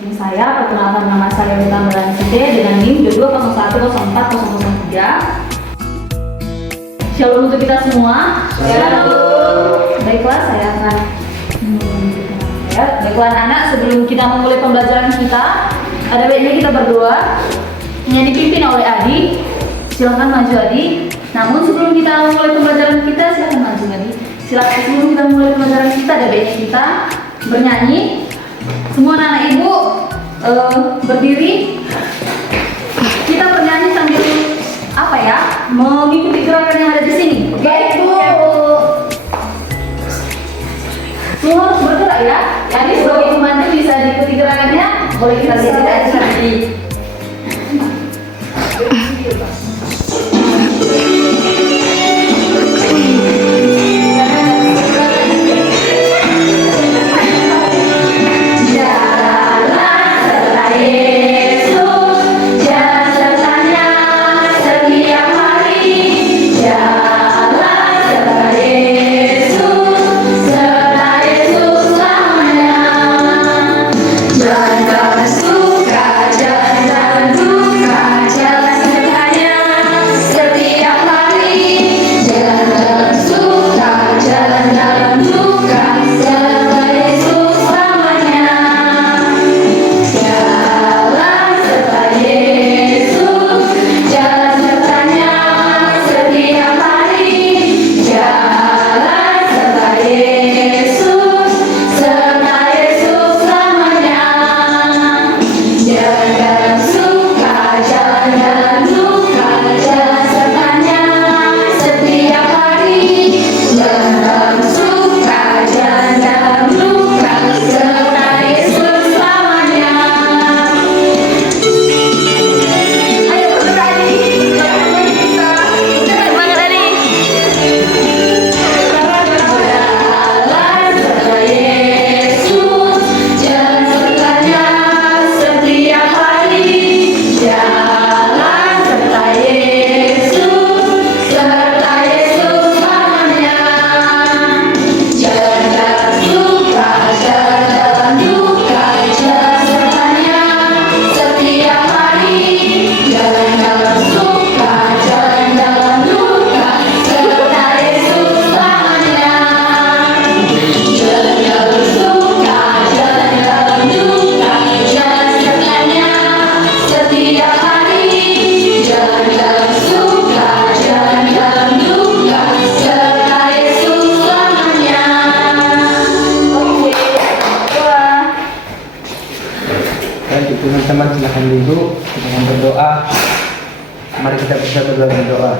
Ini saya, perkenalkan nama saya Rita Melansite dengan NIM 22010403. Shalom untuk kita semua. Shalom. Baiklah, saya akan ya. Baiklah anak-anak, sebelum kita memulai pembelajaran kita, ada baiknya kita berdoa. Yang dipimpin oleh Adi. Silakan maju Adi. Namun sebelum kita memulai pembelajaran kita, silakan maju Adi. Silakan sebelum kita memulai pembelajaran kita, ada baiknya kita bernyanyi. Semua anak ibu berdiri. Kita bernyanyi sambil apa ya? Mengikuti gerakan yang ada di sini. Oke, Bu. Semua harus bergerak ya. Jadi sebagai pemandu bisa diikuti gerakannya. Boleh kita lihat nanti. Teman-teman silahkan duduk dengan berdoa. Mari kita bersatu dalam berdoa.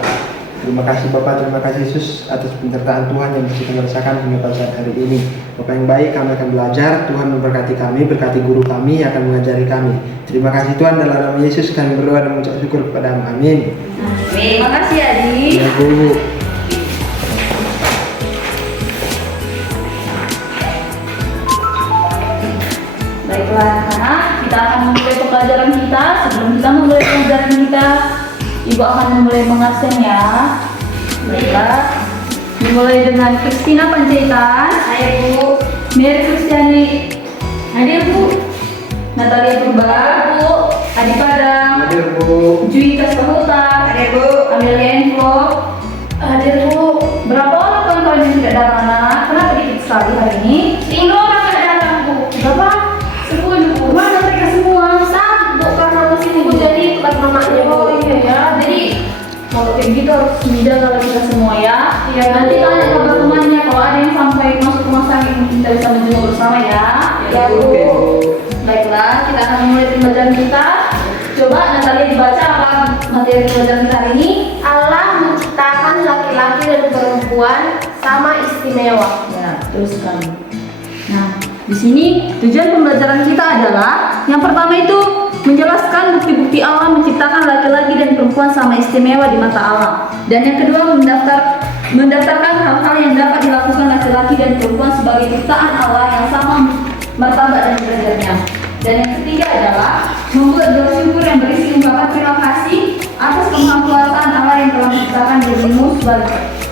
Terima kasih Bapak, terima kasih Yesus atas penyertaan Tuhan yang bisa kita rasakan hingga pada saat hari ini. Bapak yang baik, kami akan belajar. Tuhan memberkati kami, berkati guru kami yang akan mengajari kami. Terima kasih Tuhan, dalam nama Yesus kami berdoa dan mengucap syukur kepada-Mu. Amin. Terima kasih Adi. Ya Bu. Baiklah anak-anak, kita akan memulai pembelajaran kita. Sebelum kita memulai pembelajaran kita, Ibu akan memulai mengasen ya. Baiklah, dimulai dengan Kristina Panjaitan. Hai Bu. Mary Kristiani. Hadir Bu. Natalia Purba. Bu. Adi Padang. Hadir Bu. Juwita Sahuta. Hadir Bu. Amelia Envlo. Hadir Bu. Berapa orang kawan-kawan yang tidak datang anak? Kenapa dikit sekali hari ini? 5 orang tidak datang Bu. Berapa? 10 Bu. Mana mereka semua? Satu karena masih Bu jadi tukar mamanya Bu. Oh iya ya, jadi kalau kayak gitu harus menjaga kita semua ya. Iya. Nanti tanya kabar temannya kalau ada yang sampai masuk rumah sakit mungkin kita bisa menjenguk bersama ya. Ya Bu. Oke, Bu. Baiklah, kita akan memulai pembelajaran kita. Coba Natalia dibaca apa materi pembelajaran kita hari ini? Allah menciptakan laki-laki dan perempuan sama istimewa. Ya, teruskan. Nah, di sini tujuan pembelajaran kita adalah yang pertama itu menjelaskan bukti-bukti Allah menciptakan laki-laki dan perempuan sama istimewa di mata Allah. Dan yang kedua mendaftarkan hal-hal yang dapat dilakukan laki-laki dan perempuan sebagai ciptaan Allah yang sama martabat dan derajatnya. Dan yang ketiga adalah membuat doa syukur yang berisi ungkapan terima kasih atas kemampuan Allah yang telah menciptakan dirimu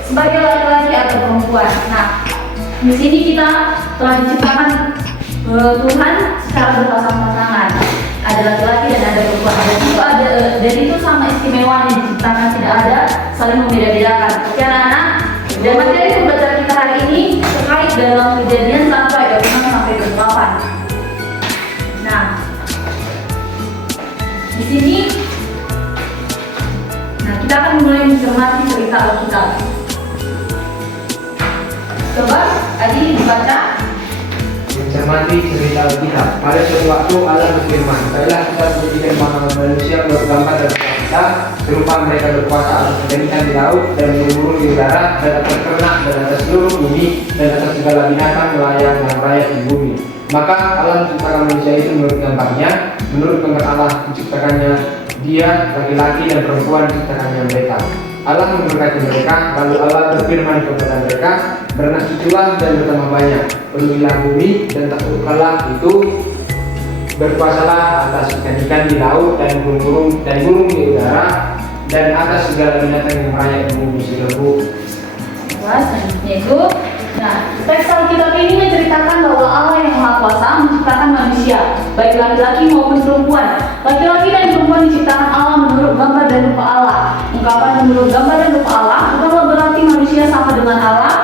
sebagai laki-laki atau perempuan. Nah, di sini kita telah diciptakan Tuhan secara berpasang-pasangan. menciptakan, tidak ada saling membeda-bedakan. Oke anak-anak, dan materi pembelajaran kita hari ini terkait dalam Kejadian sampai 26 sampai 28. Nah, di sini, kita akan mulai mencermati cerita Alkitab. Coba, Adi dibaca. Mencermati cerita Alkitab. Pada suatu waktu Allah berfirman, baiklah kita menjadikan manusia bergambar dan kita serupa mereka berkuasa atas ikan di laut dan burung di udara dan atas ternak dan atas seluruh bumi dan atas segala binatang melayang dan merayap di bumi. Maka Allah menciptakan manusia itu menurut gambarnya, menurut gambar Allah menciptakannya dia, laki-laki dan perempuan diciptakannya mereka. Allah memberkati mereka, lalu Allah berfirman kepada mereka, beranak cuculah dan bertambah banyak, penuhilah bumi dan taklukkanlah itu, berkuasalah atas ikan-ikan di laut dan burung di udara dan atas segala binatang yang merayap di bumi seluruh. Selanjutnya itu, teks Alkitab ini menceritakan bahwa Allah yang Maha Kuasa menciptakan manusia, baik laki-laki maupun perempuan. Laki-laki dan perempuan diciptakan Allah menurut gambar dan rupa Allah. Ungkapan menurut gambar dan rupa Allah bukanlah berarti manusia sama dengan Allah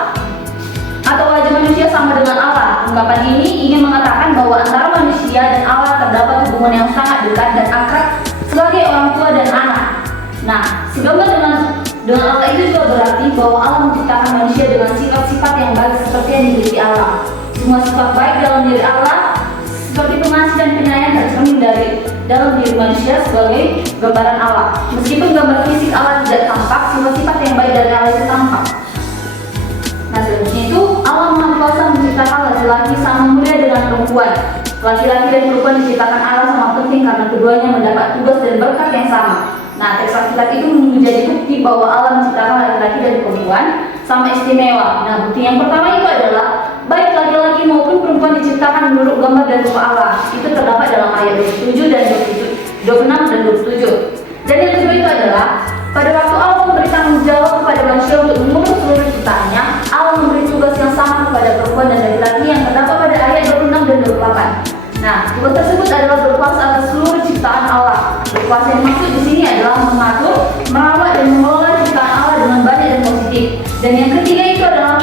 atau wajah manusia sama dengan Allah. Ungkapan ini ingin mengatakan bahwa antara manusia dan Allah terdapat hubungan yang sangat dekat dan akrab sebagai orang tua dan anak. Nah, segambar dengan Allah itu juga berarti bahwa Allah menciptakan manusia dengan sifat-sifat yang baik seperti yang dimiliki Allah. Semua sifat baik dalam diri Allah seperti pengasih dan penyayang tercermin dari dalam diri manusia sebagai gambaran Allah. Meskipun gambar fisik Allah tidak tampak, sifat-sifat yang baik dari Allah itu tampak. Nah, selanjutnya itu Allah Maha Kuasa menciptakan laki-laki sama mulia dengan perempuan. Laki-laki dan perempuan diciptakan Allah sama penting karena keduanya mendapat tugas dan berkat yang sama. Nah, teks Alkitab itu menjadi bukti bahwa Allah menciptakan laki-laki dan perempuan sama istimewa. Nah, bukti yang pertama itu adalah baik laki-laki maupun perempuan diciptakan menurut gambar dan rupa Allah. Itu terdapat dalam ayat 27 dan 26 dan 27. Dan yang kedua itu adalah pada waktu Allah memberi tanggung jawab kepada manusia untuk mengurus seluruh ciptaannya, Allah memberi tugas yang sama kepada perempuan dan laki-laki yang terdapat pada ayat 26 dan 28. Nah, tugas tersebut adalah berkuasa atas seluruh ciptaan Allah. Berkuasa yang maksud di sini adalah mengatur, merawat dan mengelola ciptaan Allah dengan baik dan positif. Dan yang ketiga itu adalah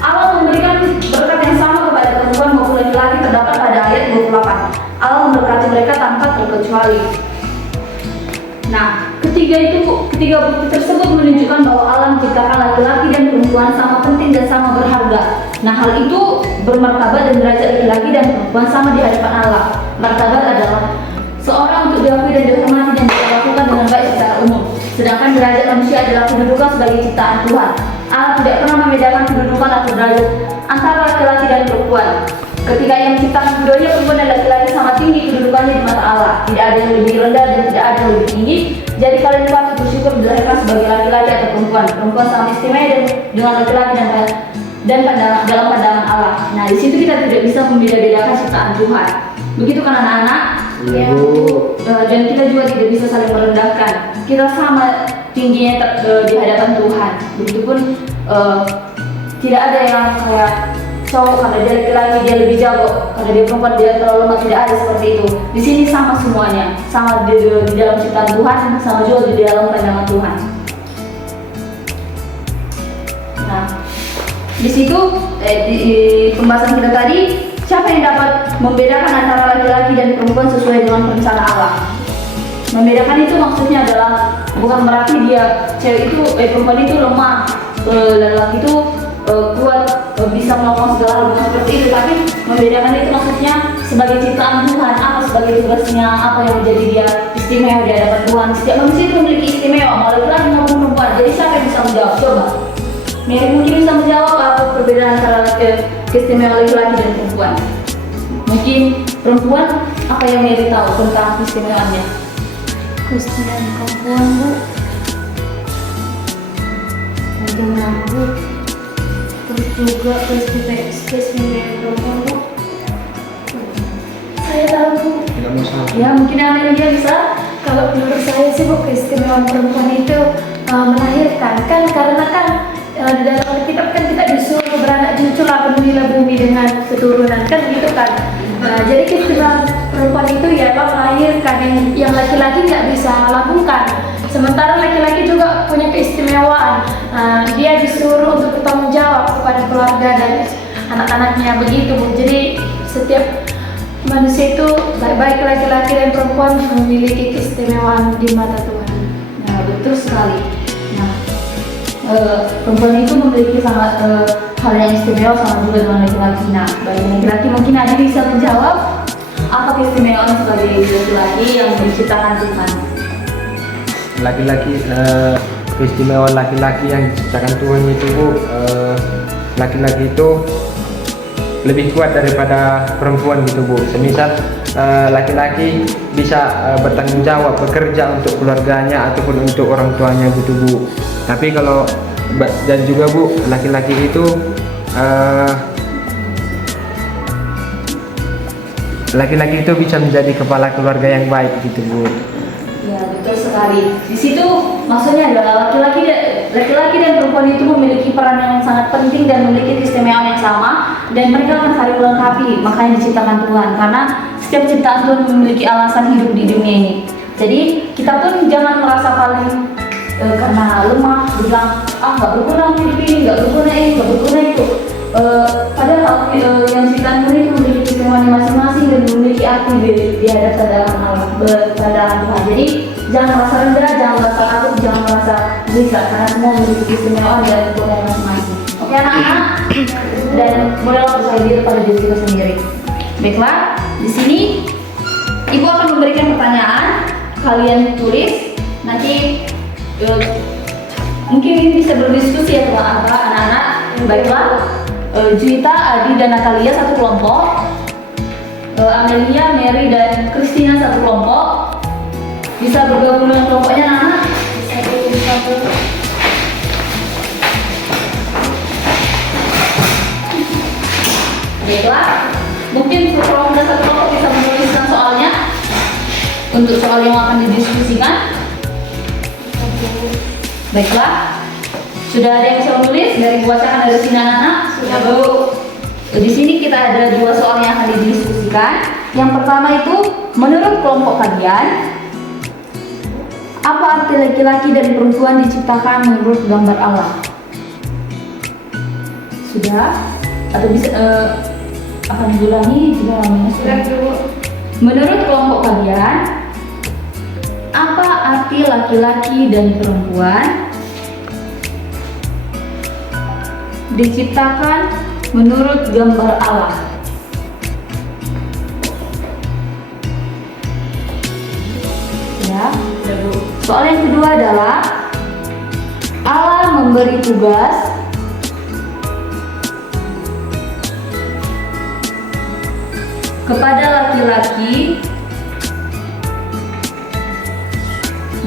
Allah memberikan berkat yang sama kepada perempuan maupun laki-laki terdapat pada ayat 28. Allah memberkati mereka tanpa terkecuali. Nah, ketiga bukti tersebut menunjukkan bahwa Allah menciptakan laki-laki dan perempuan sama penting dan sama berharga. Nah, hal itu bermartabat dan derajat laki-laki dan perempuan sama di hadapan Allah. Martabat adalah seorang untuk diakui dan dihormati dan dilakukan dengan baik secara umum. Sedangkan derajat manusia adalah kedudukan sebagai ciptaan Tuhan. Allah tidak pernah membedakan kedudukan atau derajat antara laki-laki dan perempuan. Ketika yang menciptakan keduanya, perempuan dan laki-laki sama tinggi kedudukannya di mata Allah. Tidak ada yang lebih rendah dan tidak ada yang lebih tinggi. Jadi kalian patut bersyukur dilahirkan sebagai laki-laki atau perempuan. Perempuan sama istimewa dengan laki-laki dan dalam pandangan Allah. Nah, di situ kita tidak bisa membeda-bedakan ciptaan Tuhan. Begitu kan anak-anak? Ya. Dan kita juga tidak bisa saling merendahkan. Kita sama tingginya di hadapan Tuhan. Begitupun tidak ada yang kayak cowok karena dia laki-laki dia lebih jago, karena dia perempuan dia terlalu lemah, tidak ada seperti itu. Di sini sama semuanya, sama di dalam ciptaan Tuhan, sama juga di dalam pandangan Tuhan. Nah, di situ di pembahasan kita tadi, siapa yang dapat membedakan antara laki-laki dan perempuan sesuai dengan rencana Allah? Membedakan itu maksudnya adalah bukan berarti dia cewek itu perempuan itu lemah, laki itu kuat, bisa melakukan segala hal bukan seperti itu, tapi membedakan itu maksudnya sebagai ciptaan Tuhan, apa sebagai tugasnya, apa yang menjadi dia istimewa di hadapan Tuhan. Setiap manusia itu memiliki istimewa, mau laki-laki maupun perempuan. Jadi siapa yang bisa menjawab? Coba Mary mungkin bisa menjawab apa perbedaan antara keistimewaan laki-laki dan perempuan. Mungkin perempuan, apa yang Mary tahu tentang keistimewaannya? Keistimewaan perempuan, Bu, panjang rambut. Terus juga keistimewaan perempuan, Bu, saya tahu, Bu. Tidak mau salah. Ya, mungkin Amelia bisa. Kalau menurut saya sih, Bu, keistimewaan perempuan itu melahirkan kan, karena kan di dalam Alkitab kan kita disuruh beranak cucu lah, penuhilah bumi dengan keturunan kan gitu kan. Jadi keistimewaan perempuan itu ya melahirkan yang laki-laki nggak bisa lakukan. Sementara laki-laki juga punya keistimewaan. Dia disuruh untuk bertanggung jawab kepada keluarga dan anak-anaknya begitu, Bu. Jadi setiap manusia itu baik laki-laki dan perempuan memiliki keistimewaan di mata Tuhan. Nah, betul sekali. Nah, perempuan itu memiliki sangat hal yang istimewa sama juga dengan laki-laki. Nah, bagi laki-laki mungkin Adi bisa menjawab apa keistimewaan sebagai laki-laki yang diciptakan Tuhan. Laki-laki, keistimewaan laki-laki yang diciptakan Tuhan itu, Bu, laki-laki itu lebih kuat daripada perempuan gitu, Bu. Semisal laki-laki bisa bertanggung jawab, bekerja untuk keluarganya ataupun untuk orang tuanya gitu, Bu. Tapi kalau dan juga, Bu, laki-laki itu laki-laki itu bisa menjadi kepala keluarga yang baik gitu, Bu. Ya, betul sekali. Di situ maksudnya adalah laki-laki dan perempuan itu memiliki peran yang sangat penting dan memiliki keistimewaan yang sama, dan mereka akan saling melengkapi. Makanya diciptakan Tuhan, karena setiap ciptaan Tuhan memiliki alasan hidup di dunia ini. Jadi kita pun jangan merasa paling karena lemah, bilang nggak berguna hidup ini, nggak berguna ini, nggak berguna itu. Padahal yang ciptaan Tuhan itu memiliki keistimewaan masing-masing dan memiliki arti di hadapan Allah, pada Tuhan. Jadi jangan merasa rendah, jangan merasa takut, jangan merasa gelisah, karena semua memiliki keistimewaan dan keunikan masing-masing. Oke anak-anak, dan bolehlah percaya diri pada diri kita sendiri. Baiklah, di sini Ibu akan memberikan pertanyaan, kalian tulis. Nanti mungkin ini bisa berdiskusi ya tentang apa anak-anak. Baiklah, Juwita, Adi, dan Natalia satu kelompok, Amelia, Mary, dan Christina satu kelompok. Bisa bergabung dengan kelompoknya anak-anak? Bisa. Baiklah, mungkin kalau sudah satu kelompok bisa menuliskan soalnya untuk soal yang akan didiskusikan. Baiklah, sudah ada yang bisa menulis dari bacakan dari sini anak-anak? Sudah, Bu. Di sini kita ada dua soal yang akan didiskusikan. Yang pertama itu, menurut kelompok kalian, apa arti laki-laki dan perempuan diciptakan menurut gambar Allah? Sudah? Atau bisa akan diulangi juga namanya? Sudah, Bu. Menurut kelompok kalian, apa arti laki-laki dan perempuan diciptakan menurut gambar Allah? Ya, Bu. Soal yang kedua adalah Allah memberi tugas kepada laki-laki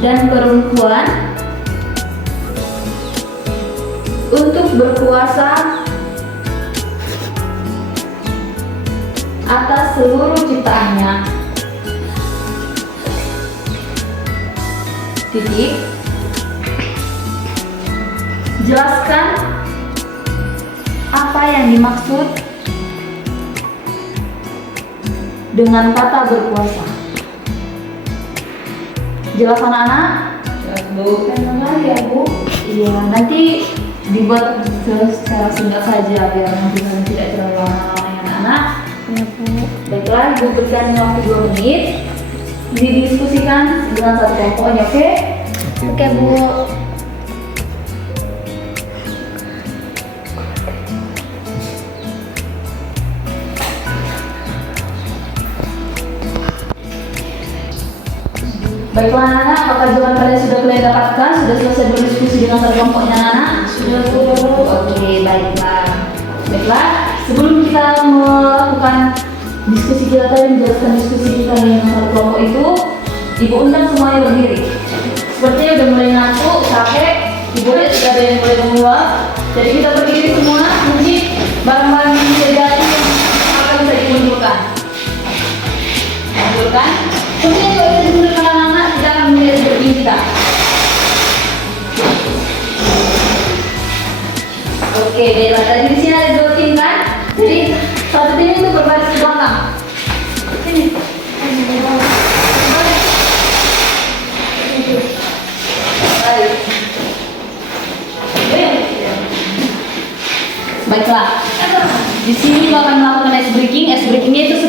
dan perempuan untuk berkuasa atas seluruh ciptaannya. Titik. Jelaskan apa yang dimaksud dengan kata berkuasa. Jelas anak-anak? Ya, Bu. Dan lagi ya, Bu. Iya, nanti dibuat secara singkat saja biar nanti kalian tidak terlalu lama ya anak-anak. Ya, Bu. Baiklah, Ibu berikan waktu 2 menit didiskusikan dengan satu kelompoknya, oke? Oke, Bu. Baiklah anak-anak, apakah jawaban kalian sudah kalian dapatkan? Sudah selesai berdiskusi dengan satu kelompoknya anak-anak? Sudah, Bu. Oke, baiklah. Baiklah, sebelum kita melakukan diskusi kita tadi, menjelaskan diskusi kita dengan satu kelompok itu, Ibu undang semuanya berdiri. Sepertinya udah mulai ngantuk, capek, Ibu lihat sudah ada yang mulai menguap. Jadi kita berdiri semua, mungkin barang-barang yang disediakan akan bisa dimundurkan. Mundurkan. Kemudian kalau kita dimundurkan anak-anak, kita akan melihat seperti kita. Oke, baiklah. Tadi di sini ada 2 tim kan? Jadi satu tim itu berbaris ke belakang. Sini.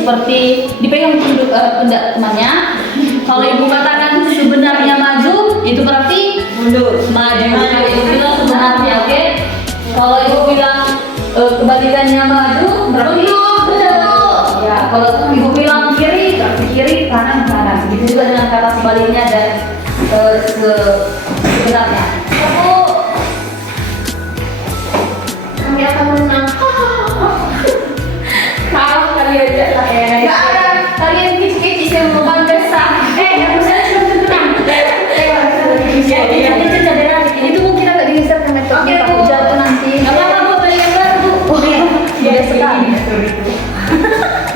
seperti dipegang pundak temannya. Kalau ibu katakan sebenarnya maju, itu berarti mundur. Maju. Kalau ibu bilang sebenarnya, oke? Kalau ibu bilang kebalikannya maju, berarti mundur. Ya, kalau ibu bilang kiri, berarti kiri, kanan, kanan. Begitu juga dengan kata sebaliknya dan sebenarnya. Kami akan menang. Kalah kali aja lah ya. Gak ada kalian kecil-kecil yang mau besar. Yang besar sudah tenang. Itu cedera. Itu mungkin agak digeser ke metode. Oke, Bu. Jatuh nanti. Gak apa-apa, Bu. Beli yang baru, Bu. Biasa sekali.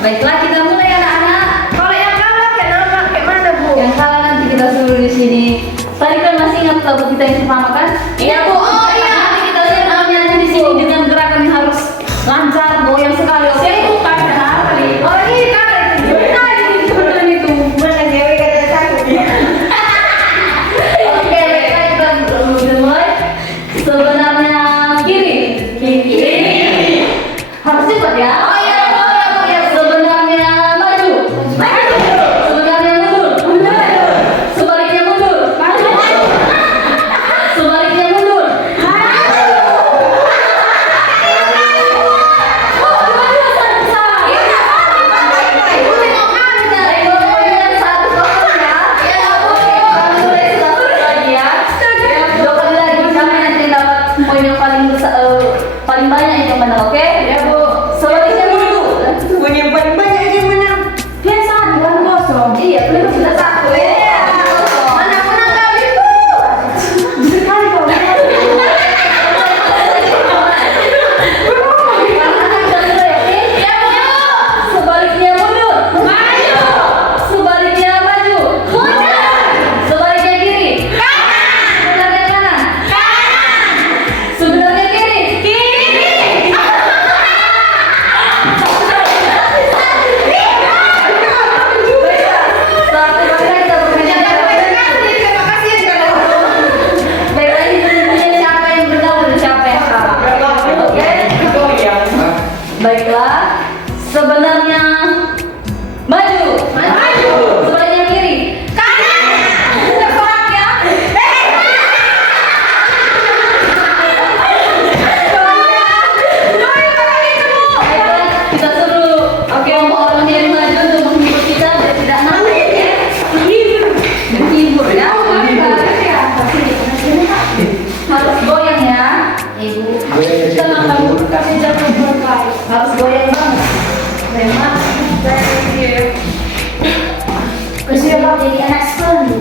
Baiklah, kita mulai anak-anak. Kalau yang kalah kayak nama, kayak mana, Bu? Yang kalah nanti kita suruh di sini. Tadi kan masih ingat lagu kita yang pertama kan? Iya, Bu. Oh, iya. Nanti kita lihat namanya di sini dengan gerakan yang harus lancar, goyang sekali. Oke? Saya bukan kenapa nih. Oh, ini kan. Gimana ini sebenarnya itu? Mana cewek kata takut ya? Oke, baiklah kita mulai. Sebenarnya kiri. Harus cepat ya. Oh, iya. Sebenarnya maju. Sebenarnya mundur. Sebaliknya mundur. Sebaliknya mundur. Paling banyak itu menang, oke? Ya, Bu. Sebaliknya mundur. Punya paling banyak aja yang menang. Biasa, bukan kosong. Iya, peluru sudah satu. Mana menang kali, Bu? Sekali kau. Sebaliknya mundur. Maju. Sebaliknya maju. Sebaliknya kiri. Sebenarnya kanan. Sebenarnya kiri. Satu kali kita bermain. Baiklah, ini tentunya siapa yang benar dan siapa yang salah. Oke? Baiklah, sebenarnya maju. Sebaliknya kiri. Cepat ya. Baiklah, kita suruh orang yang maju untuk menghibur kita biar tidak nangis. Menghibur ya. Harus goyang ya. Ibu. Tenang, kamu kasih jatuh berbaik. Harus goyang banget. Memang saya Kesian jadi anak sekolah dulu.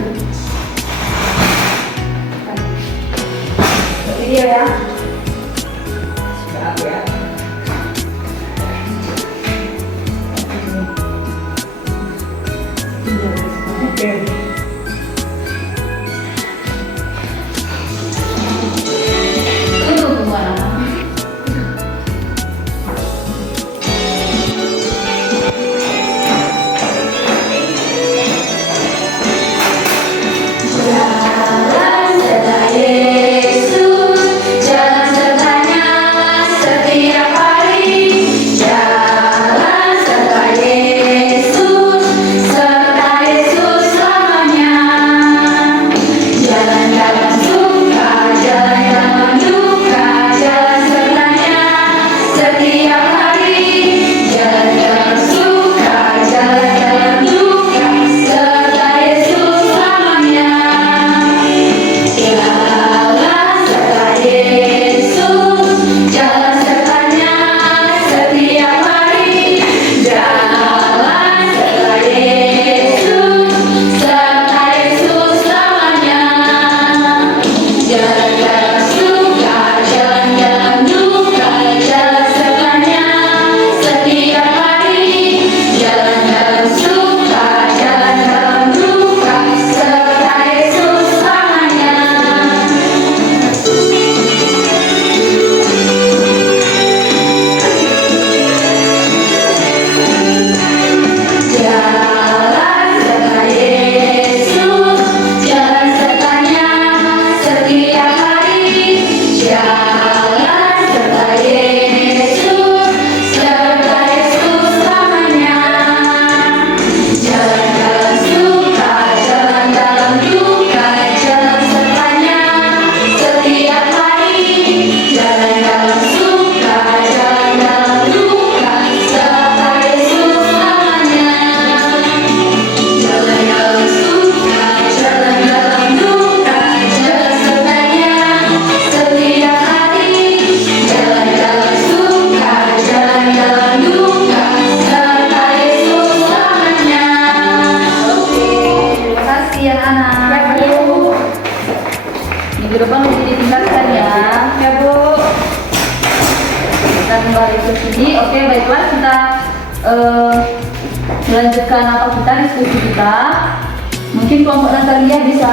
Video ya. Tunggu kemana? Jalan serta Yesus, jalan sertanya setiap hari. Jalan serta Yesus selamanya. minggu depan masih ditingkatkan ya. Ya Bu. Kita kembali ke sini. Oke, baiklah kita melanjutkan diskusi kita. Mungkin kelompok Natalia bisa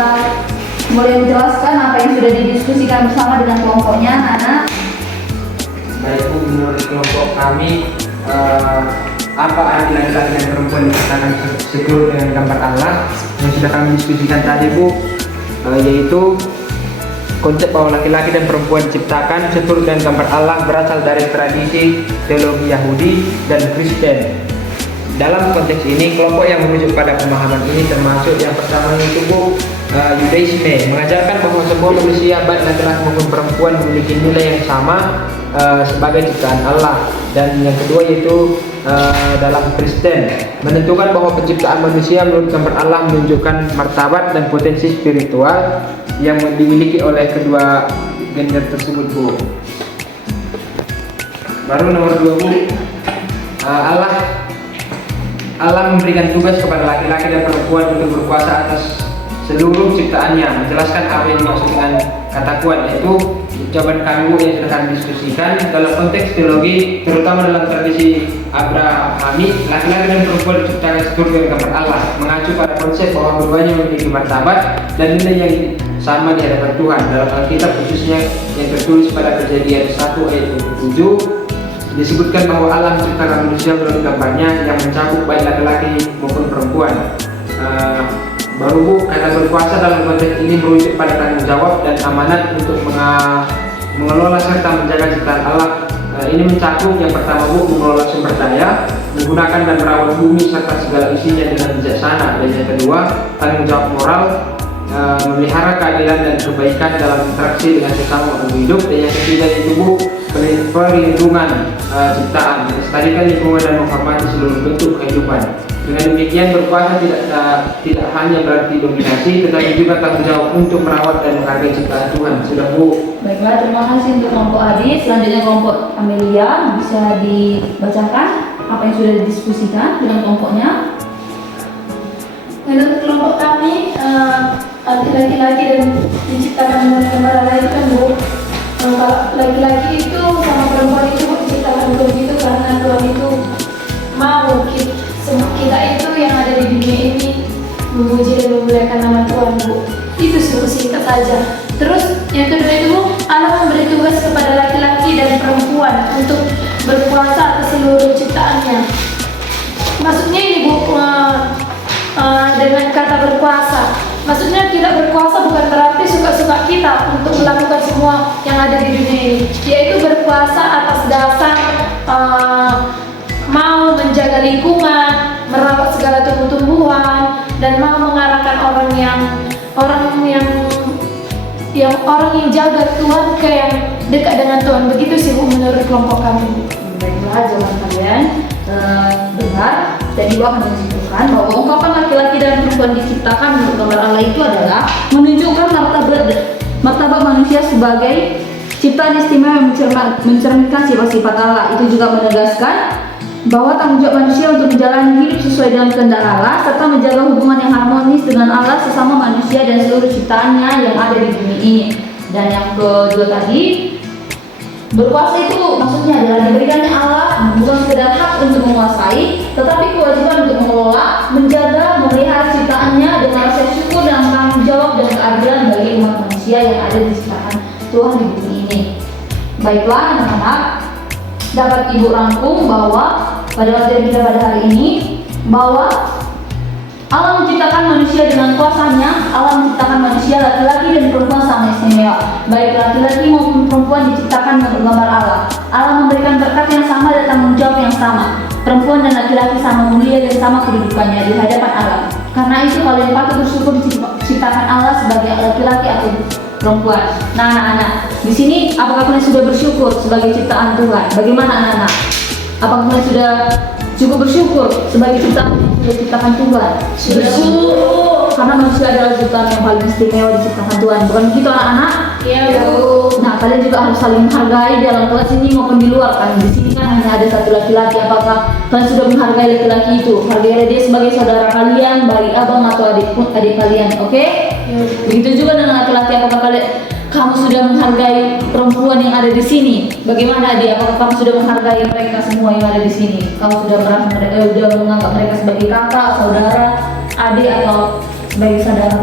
mulai menjelaskan apa yang sudah didiskusikan bersama dengan kelompoknya, anak. Baik Bu, menurut kelompok kami apa arti laki-laki dan perempuan diciptakan seturut dengan gambar Allah yang sudah kami diskusikan tadi Bu, yaitu konsep bahwa laki-laki dan perempuan diciptakan seturut dengan gambar Allah berasal dari tradisi teologi Yahudi dan Kristen. Dalam konteks ini, kelompok yang merujuk pada pemahaman ini termasuk yang pertama itu Bu, Yudaisme, mengajarkan bahwa semua manusia baik laki-laki maupun perempuan memiliki nilai yang sama sebagai ciptaan Allah. Dan yang kedua yaitu dalam Kristen, menentukan bahwa penciptaan manusia menurut gambar Allah menunjukkan martabat dan potensi spiritual yang dimiliki oleh kedua gender tersebut Bu. Baru nomor 2 Bu, Allah memberikan tugas kepada laki-laki dan perempuan untuk berkuasa atas seluruh ciptaannya. Menjelaskan apa yang dimaksud dengan kata kuat, yaitu jawaban kami yang sudah kami diskusikan dalam konteks teologi, terutama dalam tradisi Abrahami, laki-laki dan perempuan diciptakan seturut dengan gambar Allah, mengacu pada konsep bahwa keduanya memiliki martabat dan nilai yang sama di hadapan Tuhan. Dalam Alkitab khususnya yang tertulis pada Kejadian 1 ayat 27 disebutkan bahwa Allah menciptakan manusia menurut gambarnya yang mencakup baik laki-laki maupun perempuan. Baru Bu, kata berkuasa dalam konteks ini merujuk pada tanggung jawab dan amanat untuk mengelola serta menjaga ciptaan Allah. Ini mencakup yang pertama Bu, mengelola sumber daya, menggunakan dan merawat bumi serta segala isinya dengan bijaksana. Dan yang kedua, tanggung jawab moral, memelihara keadilan dan kebaikan dalam interaksi dengan sesama makhluk hidup. Dan yang ketiga itu Bu, perlindungan ciptaan, melestarikan lingkungan dan menghormati seluruh bentuk kehidupan. Dengan demikian berkuasa tidak hanya berarti dominasi, tetapi juga tanggung jawab untuk merawat dan menghargai ciptaan Tuhan. Sudah Bu. Baiklah, terima kasih untuk kelompok Adi. Selanjutnya kelompok Amelia, bisa dibacakan apa yang sudah didiskusikan dengan kelompoknya. Menurut kelompok kami, arti laki-laki dan diciptakan dengan gambar Allah itu kan Bu, kalau laki-laki itu sama perempuan itu diciptakan begitu karena Tuhan itu mau kita itu yang ada di dunia ini memuji dan memuliakan nama Tuhan Bu. Itu singkat saja. Terus yang kedua itu Bu, Allah memberi tugas kepada laki-laki dan perempuan untuk berkuasa atas seluruh ciptaannya. Maksudnya ini Bu, dengan kata berkuasa, maksudnya tidak berkuasa bukan berarti suka-suka kita untuk melakukan semua yang ada di dunia ini, yaitu berkuasa atas dasar mau menjaga lingkungan, merawat segala tumbuh-tumbuhan, dan mau mengarahkan orang yang jauh dari Tuhan ke yang dekat dengan Tuhan. Begitu sih Bu menurut kelompok kami. Baiklah, jawaban kalian benar, dan juga akan menunjukkan bahwa ungkapan laki-laki dan perempuan diciptakan menurut gambar Allah itu adalah menunjukkan martabat manusia sebagai ciptaan istimewa yang mencerminkan sifat-sifat Allah. Itu juga menegaskan bahwa tanggung jawab manusia untuk menjalani hidup sesuai dengan kehendak Allah serta menjaga hubungan yang harmonis dengan Allah, sesama manusia dan seluruh ciptaannya yang ada di bumi ini. Dan yang kedua tadi, berkuasa itu maksudnya adalah diberikannya Allah bukan sekedar hak untuk menguasai, tetapi kewajiban untuk mengelola, menjaga, memelihara ciptaannya dengan rasa syukur dan tanggung jawab dan keadilan bagi umat manusia yang ada di ciptaan Tuhan di bumi ini. Baiklah anak-anak, dapat Ibu rangkum bahwa pada materi kita pada hari ini, bahwa Allah menciptakan manusia dengan kuasanya. Allah menciptakan manusia laki-laki dan perempuan sama istimewa. Baik laki-laki maupun perempuan diciptakan menurut gambar Allah. Allah memberikan berkat yang sama dan tanggung jawab yang sama. Perempuan dan laki-laki sama mulia dan sama kedudukannya di hadapan Allah. Karena itu kalian patut bersyukur diciptakan Allah sebagai laki-laki atau perempuan. Nah anak-anak, di sini apakah kalian sudah bersyukur sebagai ciptaan Tuhan? Bagaimana anak-anak? Apakah kalian sudah cukup bersyukur sebagai ciptaan yang sudah diciptakan Tuhan? Bersyukur karena manusia adalah ciptaan yang paling istimewa diciptakan Tuhan. Bukan begitu anak-anak? Iya Bu. Nah kalian juga harus saling menghargai dalam kelas ini maupun di luar kan. Di sini kan hanya ada satu laki-laki. Apakah kalian sudah menghargai laki-laki itu? Hargailah dia sebagai saudara kalian, baik abang atau adik kalian, oke? Begitu juga dengan laki-laki. Apakah kamu sudah menghargai perempuan yang ada di sini? Bagaimana dia? Apakah kamu sudah menghargai mereka semua yang ada di sini? Kamu sudah merasa sudah menganggap mereka sebagai kakak, saudara, adik atau sebagai saudara?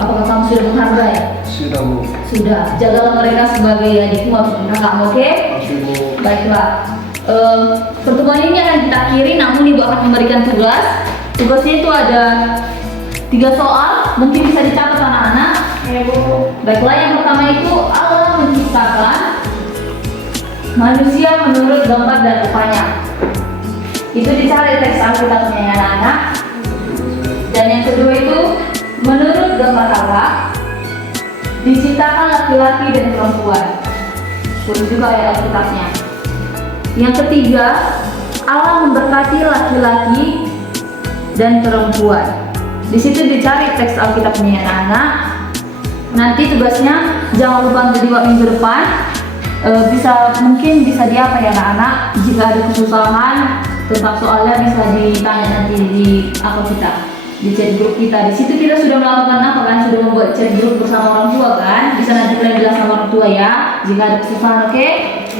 Apakah kamu sudah menghargai? Sudah, Bu. Sudah. Jagalah mereka sebagai adikmu ataupun kakakmu, oke? Oke, Bu. Baiklah. Pertemuan ini akan kita akhiri, namun ibu akan memberikan tugas. Tugasnya itu ada 3 soal, mungkin bisa dicatat anak-anak. Ya Bu. Baiklah, yang pertama itu Allah menciptakan manusia menurut gambar dan rupanya. Itu dicari teks Alkitabnya ya anak-anak. Dan yang kedua itu menurut gambar Allah diciptakan laki-laki dan perempuan. Itu juga ayat Alkitabnya. Yang ketiga, Allah memberkati laki-laki dan perempuan. Di situ dicari teks Alkitabnya ya anak-anak. Nanti tugasnya jangan lupa untuk diwak minggu depan. Mungkin bisa diapa ya anak-anak. Jika ada kesusahan tentang soalnya bisa ditanya nanti di kita, di chat grup kita. Di situ kita sudah melakukan apa kan? Sudah membuat chat grup bersama orang tua kan? Bisa nanti kalian bilang sama orang tua ya. Jika ada kesusahan, oke?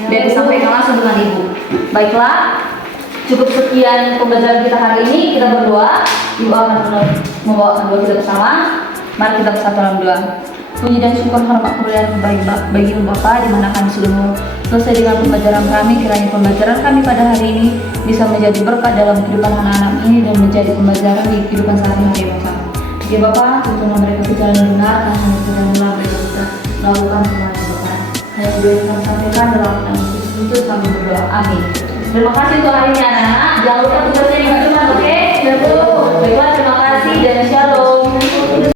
Biar disampaikan langsung dengan ibu. Baiklah. Cukup sekian pembelajaran kita hari ini. Kita berdoa. Ibu akan membawakan doa kita bersama. Mari kita bersatu dalam doa. Puji dan syukur hormat kemuliaan bagi Bapa, di mana kami sudah selesai dengan pembelajaran kami. Kiranya pembelajaran kami pada hari ini bisa menjadi berkat dalam kehidupan anak-anak ini dan menjadi pembelajaran di kehidupan sehari-hari Bapa. Ya Bapa, tuntunlah mereka ke jalan yang benar, karena hanya jalan mereka bisa melakukan semuanya Bapa. Hanya berdua yang kami sampaikan dalam nama Yesus Kristus kami berdoa. Amin. Terima kasih untuk hari ini anak-anak. Jangan lupa tugasnya yang cuma, oke? Baiklah, terima kasih dan shalom.